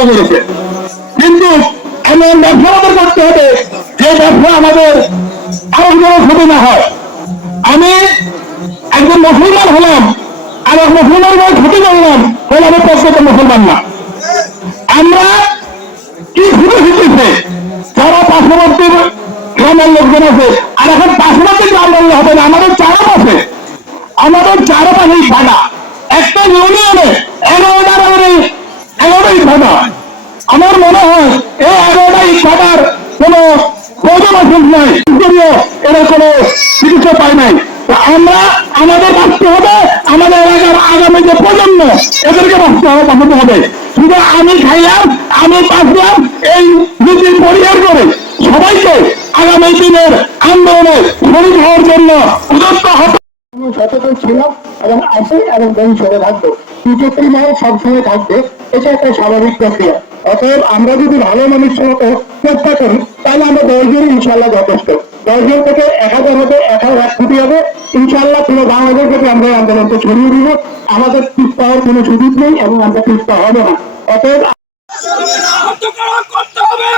বড় করেছে। কিন্তু এমন ব্যবসা আমাদের করতে হবে যে ব্যবসা আমাদের আরো কোনো ক্ষতি না হয়। আমি একজন মুসলমান হলাম আর এক মুসলমান ক্ষতি করলাম তাহলে আমি প্রকৃত মুসলমান না। আমরা কি ঘুরে ফিরতেছে যারা পার্শ্ববর্তী গ্রামের লোকজন আছে, আর এখন পার্শ্ববর্তী গ্রাম বললে হবে না, আমাদের চারপাশে ভাড়া একটা ইউনিয়নে 11টা ভাড়া। আমার মনে হয় এই 11টা ভাড়ার কোন প্রয়োজন নাই, এরা কোনো চিকিৎসা পায় নাই। আমরা আমাদের বাঁচতে হবে, আমাদের এলাকার আগামী যে প্রজন্ম এদেরকে বাঁচাতে হবে। শুধু আমি খাইলাম আমি বাঁচলাম এই নীতি পরিহার করে সবাইকে আগামী দিনের আন্দোলনে শরীর হওয়ার জন্য উদ্যত হতে সচেতন ছিলাম এবং আছে এবং ভবিষ্যতে থাকবো। বিজেপি মহল সবসময় থাকবে, এটা একটা স্বাভাবিক প্রক্রিয়া। অতএব আমরা যদি ভালো মানুষের মতো চেষ্টা করি তাহলে আমরা 10 জন ইনশাল্লাহ যথেষ্ট। 10 জন থেকে 1000 হবে, 1 কোটি হবে ইনশাল্লাহ। পুরো বাংলাদেশ থেকে আমরা আন্দোলনকে ছড়িয়ে দিব। আমাদের পিছ পাওয়ার কোনো সুযোগ নেই এবং আমরা পিছ পা হবে না। অতএব করতে হবে